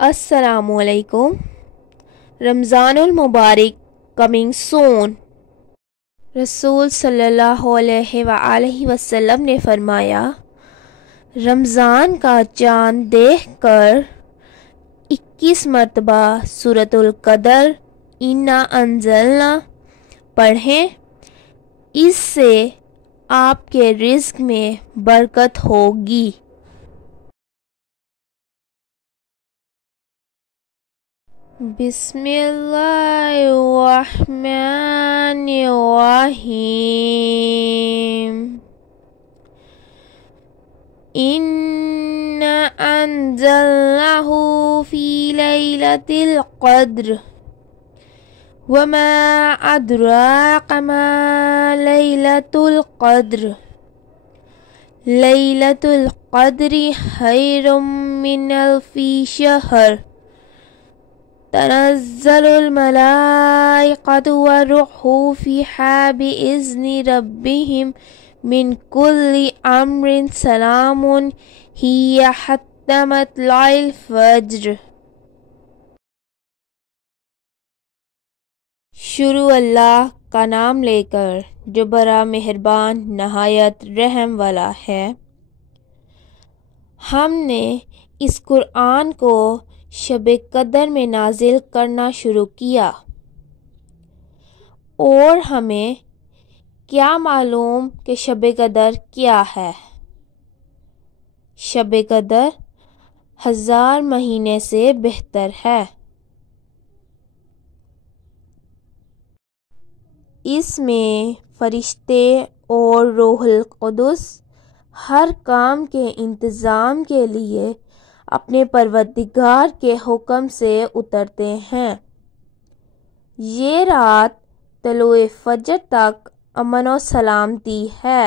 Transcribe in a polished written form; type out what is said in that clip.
السلام علیکم. رمضان المبارک کمنگ سون. رسول صلی اللہ علیہ وآلہ وسلم نے فرمایا، رمضان کا چاند دیکھ کر 21 مرتبہ سورۃ القدر انا انزلنا پڑھیں، اس سے آپ کے رزق میں برکت ہوگی. بسم اللہ الرحمن الرحیم. اِنَّا أَنزَلْنَاهُ فِي لَيْلَةِ الْقَدْرِ وَمَا أَدْرَاكَ مَا لَيْلَةُ الْقَدْرِ لَيْلَةُ الْقَدْرِ خَيْرٌ مِّنْ أَلْفِ شَهْرٍ تنزل الملائكة والروح فيها بإذن ربهم من كل أمر سلام هي حتى مطلع الفجر. شروع اللہ کا نام لے کر جو بڑا مہربان نہایت رحم والا ہے. ہم نے اس قرآن کو شب قدر میں نازل کرنا شروع کیا، اور ہمیں کیا معلوم کہ شب قدر کیا ہے؟ شب قدر 1000 مہینے سے بہتر ہے. اس میں فرشتے اور روح القدس ہر کام کے انتظام کے لیے اپنے پروردگار کے حکم سے اترتے ہیں. یہ رات طلوع فجر تک امن و سلامتی ہے.